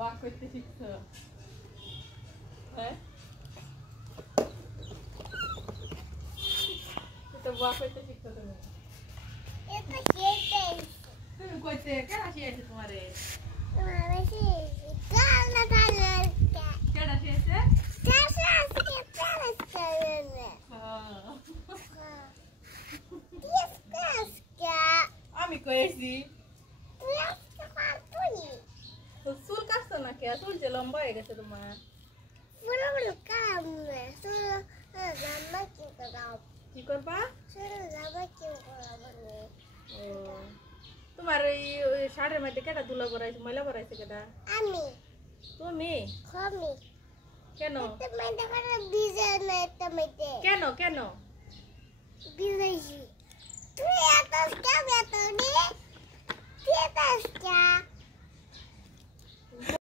walk করতে শিখছো হ্যাঁ তো ওয়াক করতে শিখছো তুমি এটা শিখতে তুমি কইতে কেন শিখাইছে তোমারে তোমারে শিখতে গানা গানা কেডা শিখাইছে আমি কইছি চুল কাটছো নাকি চুল যে লম্বা হয়ে গেছে তোমার কি করবা তোমার এই শাড়ির মধ্যে কেটা ধুলা ভরাইছে ময়লা ভরাইছে কেটা আমি তুমি খমি কেন বিজয় না এটা মেতে কেন কেন বিজয়জি তুই এক